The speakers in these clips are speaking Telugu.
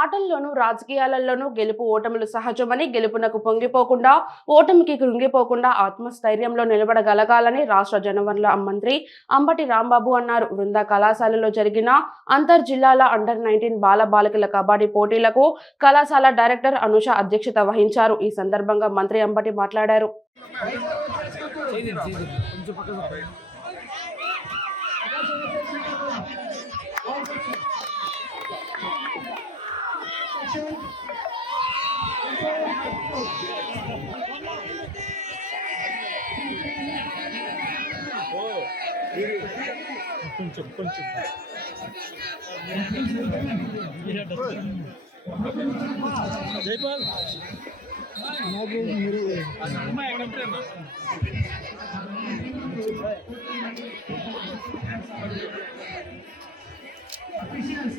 ఆటల్లోనూ రాజకీయాలలోనూ గెలుపు ఓటములు సహజమని గెలుపునకు పొంగిపోకుండా ఓటమికి కృంగిపోకుండా ఆత్మస్థైర్యంలో నిలబడగలగాలని రాష్ట్ర జనవనరుల మంత్రి అంబటి రాంబాబు అన్నారు. వృంద కళాశాలలో జరిగిన అంతర్ జిల్లాల అండర్ నైన్టీన్ బాల బాలికల కబడ్డీ పోటీలకు కళాశాల డైరెక్టర్ అనుష అధ్యక్షత వహించారు. ఈ సందర్భంగా మంత్రి అంబటి మాట్లాడారు. కొంచెం కొంచెం జైపాల్ అఫీషియల్స్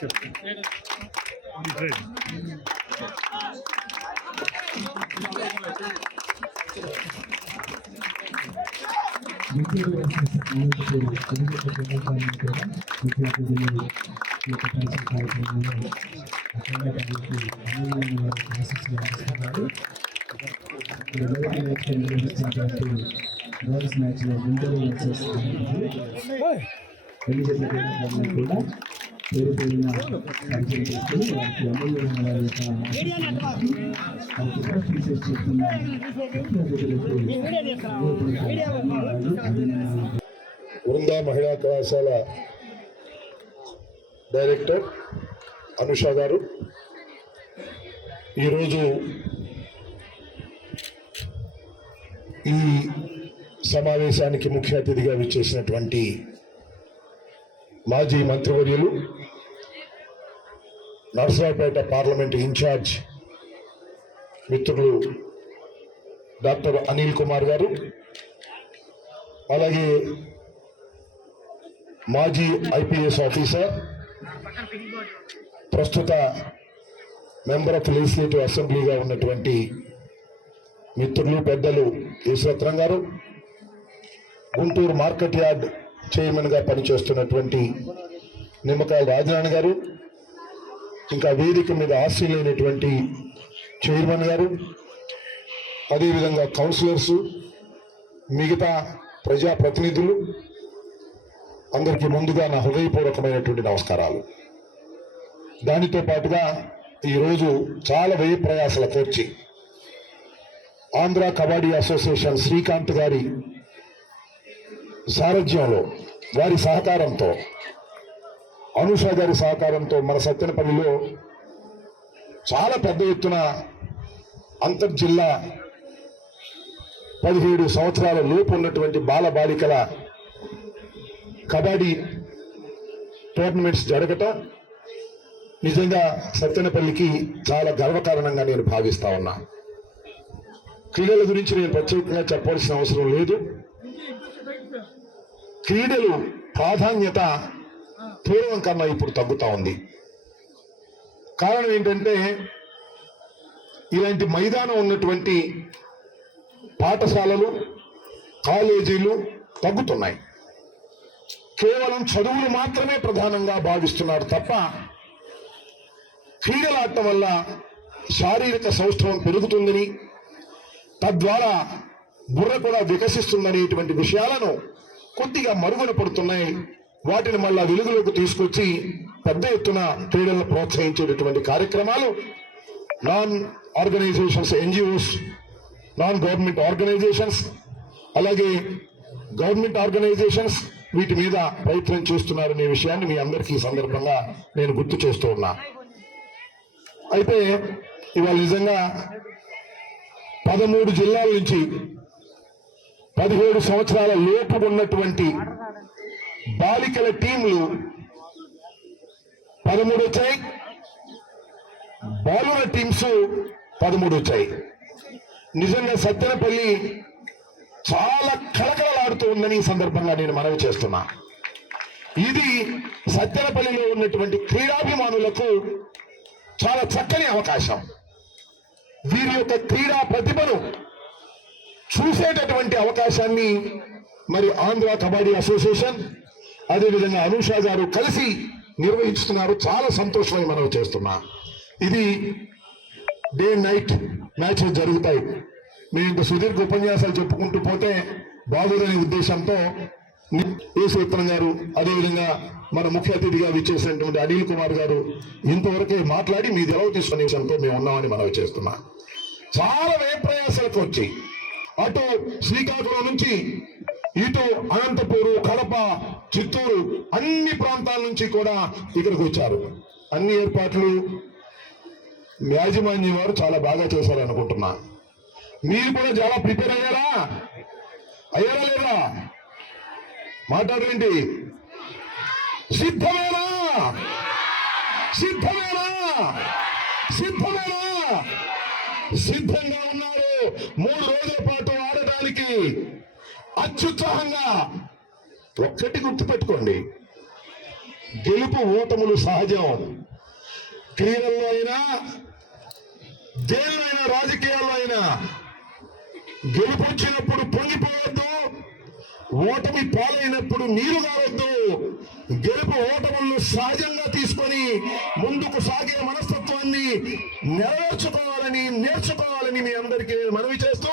వర్సెస్ పెళ్ళి చేసిన కూడా పేరు పేరున వృందా మహిళా కళాశాల డైరెక్టర్ అనుష గారు ఈరోజు ఈ సమావేశానికి ముఖ్య అతిథిగా విచ్చేసినటువంటి మాజీ మంత్రివర్యులు నర్సరావుపేట పార్లమెంట్ ఇన్ఛార్జ్ మిత్రులు డాక్టర్ అనిల్ కుమార్ గారు అలాగే మాజీ ఐపీఎస్ ఆఫీసర్ ప్రస్తుత మెంబర్ ఆఫ్ లెజిస్లేటివ్ అసెంబ్లీగా ఉన్నటువంటి మిత్రులు పెద్దలు ఈశ్వరత్నం గారు గుంటూరు మార్కెట్ యార్డ్ చైర్మన్గా పనిచేస్తున్నటువంటి నిమ్మకాయల రాజనారాయణ గారు ఇంకా వేదిక మీద ఆశీలైనటువంటి చైర్మన్ గారు అదేవిధంగా కౌన్సిలర్స్ మిగతా ప్రజాప్రతినిధులు అందరికీ ముందుగా నా హృదయపూర్వకమైనటువంటి నమస్కారాలు. దానితో పాటుగా ఈరోజు చాలా వ్యయ ప్రయాసల కోర్చి ఆంధ్ర కబడ్డీ అసోసియేషన్ శ్రీకాంత్ గారి సారథ్యంలో వారి సహకారంతో అనుష గారి సహకారంతో మన సత్తెనపల్లిలో చాలా పెద్ద ఎత్తున అంతర్జిల్లా పదిహేడు సంవత్సరాల లోపు ఉన్నటువంటి బాల బాలికల కబడ్డీ టోర్నమెంట్స్ జరగటం నిజంగా సత్తెనపల్లికి చాలా గర్వకారణంగా నేను భావిస్తా ఉన్నా. క్రీడల గురించి నేను ప్రత్యేకంగా చెప్పాల్సిన అవసరం లేదు. క్రీడలు ప్రాధాన్యత పూర్వం కన్నా ఇప్పుడు తగ్గుతూ ఉంది. కారణం ఏంటంటే ఇలాంటి మైదానం ఉన్నటువంటి పాఠశాలలు కాలేజీలు తగ్గుతున్నాయి. కేవలం చదువులు మాత్రమే ప్రధానంగా భావిస్తున్నారు తప్ప క్రీడలు ఆడటం వల్ల శారీరక సౌష్ఠవం పెరుగుతుందని తద్వారా బుర్ర కూడా వికసిస్తుందనేటువంటి విషయాలను కొద్దిగా మరుగున పడుతున్నాయి. వాటిని మళ్ళా వెలుగులోకి తీసుకొచ్చి పెద్ద ఎత్తున క్రీడలను ప్రోత్సహించేటటువంటి కార్యక్రమాలు non organisations NGOs non government organisations అలాగే గవర్నమెంట్ ఆర్గనైజేషన్స్ వీటి మీద ప్రయత్నం చేస్తున్నారనే విషయాన్ని మీ అందరికీ సందర్భంగా నేను గుర్తు చేస్తూ ఉన్నా. అయితే ఇవాళ నిజంగా పదమూడు జిల్లాల నుంచి పదిహేడు సంవత్సరాల లోపు ఉన్నటువంటి బాలికల టీంలు పదమూడు వచ్చాయి బాలుర టీమ్స్ పదమూడు వచ్చాయి నిజంగా సత్తెనపల్లి చాలా కలకలలాడుతూ ఉందని ఈ సందర్భంగా నేను మనవి చేస్తున్నా. ఇది సత్తెనపల్లిలో ఉన్నటువంటి క్రీడాభిమానులకు చాలా చక్కని అవకాశం. వీరి యొక్క క్రీడా ప్రతిభను చూసేటటువంటి అవకాశాన్ని మరి ఆంధ్ర కబడ్డీ అసోసియేషన్ అదేవిధంగా అనుషా గారు కలిసి నిర్వహిస్తున్నారు. చాలా సంతోషమై మనం చేస్తున్నా. ఇది డే నైట్ మ్యాచెస్ జరుగుతాయి. మేము ఇంత సుదీర్ఘ ఉపన్యాసాలు చెప్పుకుంటూ పోతే బాగుదనే ఉద్దేశంతో యేసురత్నం గారు అదేవిధంగా మన ముఖ్య అతిథిగా విచ్చేసినటువంటి అనిల్ కుమార్ గారు ఇంతవరకే మాట్లాడి మీ సెలవు తీసుకునే విషయంతో మేము ఉన్నామని మనవి చేస్తున్నా. చాలా వ్యయప్రయాసాలకు వచ్చి అటు శ్రీకాకుళం నుంచి ఇటు అనంతపూరు కడప చిత్తూరు అన్ని ప్రాంతాల నుంచి కూడా ఇక్కడికి వచ్చారు. అన్ని ఏర్పాట్లు యాజమాన్యం వారు చాలా బాగా చేశారు అనుకుంటున్నా. మీరు కూడా చాలా ప్రిపేర్ అయ్యారా? అయ్యారా లేదా? మాట్లాడేంటి సిద్ధమేనా? సిద్ధమేనా? సిద్ధమేనా? సిద్ధంగా ఉన్నారు మూడు రోజుల పాటు ఆడటానికి అత్యుత్సాహంగా ఒక్కటి గుర్తుపెట్టుకోండి. గెలుపు ఓటములు సహజం. క్రీడల్లో అయినా దేనిలో రాజకీయాల్లో అయినా గెలుపు వచ్చినప్పుడు పొంగిపోవద్దు ఓటమి పాలైనప్పుడు నీరు కావద్దు. గెలుపు ఓటములను సహజంగా తీసుకొని ముందుకు సాగే మనస్తత్వాన్ని నెరవేర్చుకోవాలని నేర్చుకోవాలని మీ అందరికీ నేను మనవి చేస్తూ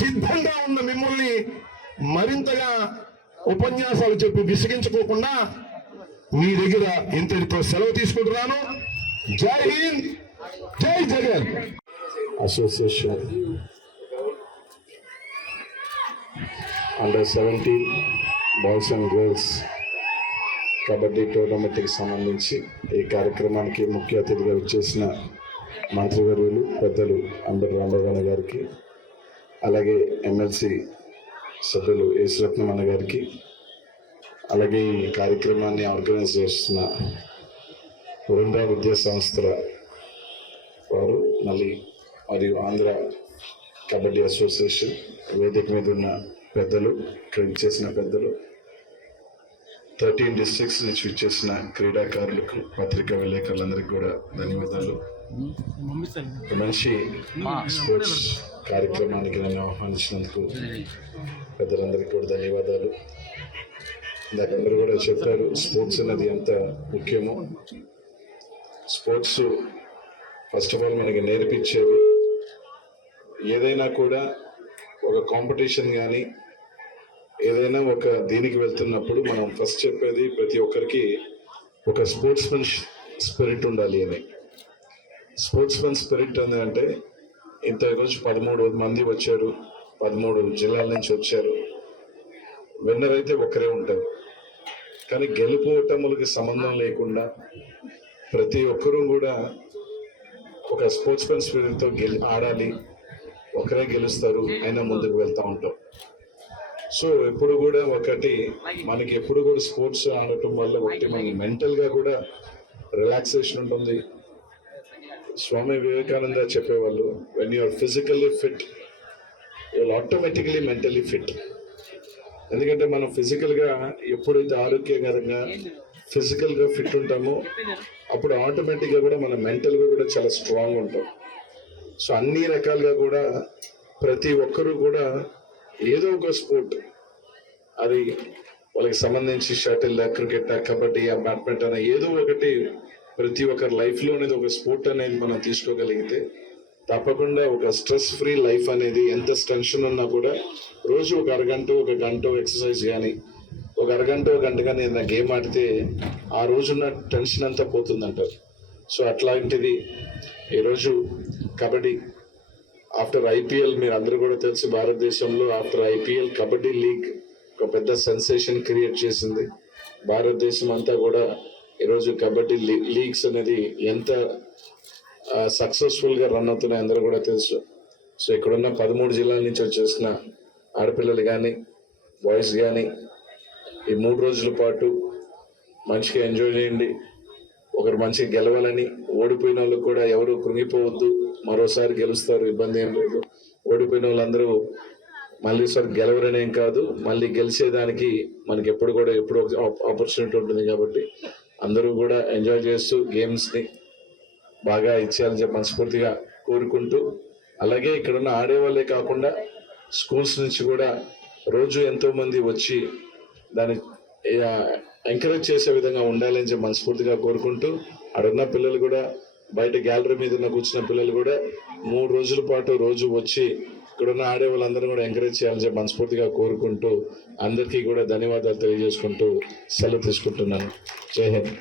సిద్ధంగా ఉన్న మిమ్మల్ని మరింతగా ఉపన్యాసాలు చెప్పి విసిగించుకోకుండా మీ దగ్గర ఇంతటితో సెలవు తీసుకుంటున్నాను. జై హింద్. జై Jagan. Association under seventeen boys and girls kabaddi టోర్నమెంట్కి సంబంధించి ఈ కార్యక్రమానికి ముఖ్య అతిథిగా వచ్చేసిన మంత్రివర్యులు పెద్దలు అంబటి రాంబాబు గారికి అలాగే ఎమ్మెల్సీ సభ్యులు యేసురత్నం అన్న గారికి అలాగే ఈ కార్యక్రమాన్ని ఆర్గనైజ్ చేస్తున్న వరుణ్ విద్యా సంస్థల వారు మళ్ళీ మరియు ఆంధ్ర కబడ్డీ అసోసియేషన్ వేదిక మీద ఉన్న పెద్దలు ఇక్కడ ఇచ్చేసిన పెద్దలు థర్టీన్ డిస్ట్రిక్ట్స్ నుంచి ఇచ్చేసిన క్రీడాకారులకు పత్రికా విలేకరులందరికీ కూడా ధన్యవాదాలు. మంచి స్పోర్ట్స్ కార్యక్రమానికి నన్ను ఆహ్వానించినందుకు పెద్దలందరికీ కూడా ధన్యవాదాలు. అందరూ కూడా చెప్పారు స్పోర్ట్స్ అనేది ఎంత ముఖ్యమో. స్పోర్ట్స్ ఫస్ట్ ఆఫ్ ఆల్ మనకి నేర్పించేవి. ఏదైనా కూడా ఒక కాంపిటీషన్ కానీ ఏదైనా ఒక దీనికి వెళ్తున్నప్పుడు మనం ఫస్ట్ చెప్పేది ప్రతి ఒక్కరికి ఒక స్పోర్ట్స్మెన్ స్పిరిట్ ఉండాలి అని. స్పోర్ట్స్మెన్ స్పిరిట్ అని అంటే ఇంత ఈరోజు పదమూడు మంది వచ్చారు పదమూడు జిల్లాల నుంచి వచ్చారు. విన్నర్ అయితే ఒక్కరే ఉంటారు. కానీ గెలుపు ఓటములకి సంబంధం లేకుండా ప్రతి ఒక్కరూ కూడా ఒక స్పోర్ట్స్ మెన్ స్పిరిట్తో గెలి ఆడాలి. ఒకరే గెలుస్తారు. అయినా ముందుకు వెళ్తూ ఉంటాం. సో ఎప్పుడు కూడా ఒకటి మనకి ఎప్పుడు కూడా స్పోర్ట్స్ ఆడటం వల్ల ఒకటి మనకి మెంటల్గా కూడా రిలాక్సేషన్ ఉంటుంది. స్వామి వివేకానంద చెప్పేవాళ్ళు when you're physically fit you'll automatically mentally fit ఎందుకంటే మనం ఫిజికల్గా ఎప్పుడైతే ఆరోగ్యకరంగా ఫిజికల్గా ఫిట్ ఉంటామో అప్పుడు ఆటోమేటిక్గా కూడా మనం మెంటల్గా కూడా చాలా స్ట్రాంగ్ ఉంటాం. సో అన్ని రకాలుగా కూడా ప్రతి ఒక్కరూ కూడా ఏదో ఒక స్పోర్ట్ అది వాళ్ళకి సంబంధించి షటిల్ క్రికెట్ కబడ్డీ బ్యాడ్మింటన్ ఏదో ఒకటి ప్రతి ఒక్కరి లైఫ్లో అనేది ఒక స్పోర్ట్ అనేది మనం తీసుకోగలిగితే తప్పకుండా ఒక స్ట్రెస్ ఫ్రీ లైఫ్ అనేది ఎంత టెన్షన్ ఉన్నా కూడా రోజు ఒక అరగంట ఒక గంట ఎక్సర్సైజ్ కానీ ఒక అరగంట ఒక గంట కానీ ఏదైనా గేమ్ ఆడితే ఆ రోజున్న టెన్షన్ అంతా పోతుందంటారు సో అట్లాంటిది ఈరోజు కబడ్డీ ఆఫ్టర్ ఐపీఎల్ మీరు అందరూ కూడా తెలిసి భారతదేశంలో ఆఫ్టర్ ఐపీఎల్ కబడ్డీ లీగ్ ఒక పెద్ద సెన్సేషన్ క్రియేట్ చేసింది. భారతదేశం అంతా కూడా ఈరోజు కబడ్డీ లీగ్స్ అనేది ఎంత సక్సెస్ఫుల్గా రన్ అవుతున్నాయి అందరూ కూడా తెలుసు. సో ఇక్కడున్న పదమూడు జిల్లాల నుంచి వచ్చేసిన ఆడపిల్లలు కానీ బాయ్స్ కానీ ఈ మూడు రోజుల పాటు మంచిగా ఎంజాయ్ చేయండి. ఒకరు మంచిగా గెలవాలని ఓడిపోయిన వాళ్ళు కూడా ఎవరు కృంగిపోవద్దు. మరోసారి గెలుస్తారు ఇబ్బంది ఏం లేదు. ఓడిపోయిన వాళ్ళందరూ మళ్ళీసారి గెలవరనేం కాదు. మళ్ళీ గెలిచేదానికి మనకి ఎప్పుడు కూడా ఎప్పుడు ఆపర్చునిటీ ఉంటుంది కాబట్టి అందరూ కూడా ఎంజాయ్ చేస్తూ గేమ్స్ని బాగా ఇచ్చేయాలని చెప్పి మనస్ఫూర్తిగా కోరుకుంటూ అలాగే ఇక్కడున్న ఆడేవాళ్ళే కాకుండా స్కూల్స్ నుంచి కూడా రోజు ఎంతోమంది వచ్చి దాన్ని ఎంకరేజ్ చేసే విధంగా ఉండాలని చెప్పి మనస్ఫూర్తిగా కోరుకుంటూ అడుగున్న పిల్లలు కూడా బయట గ్యాలరీ మీద ఉన్న కూర్చున్న పిల్లలు కూడా మూడు రోజుల పాటు రోజు వచ్చి ఇక్కడున్న ఆడే వాళ్ళందరూ కూడా ఎంకరేజ్ చేయాలని చెప్పి మనస్ఫూర్తిగా కోరుకుంటూ అందరికీ కూడా ధన్యవాదాలు తెలియజేసుకుంటూ సెలవు తీసుకుంటున్నాను. జై హింద్.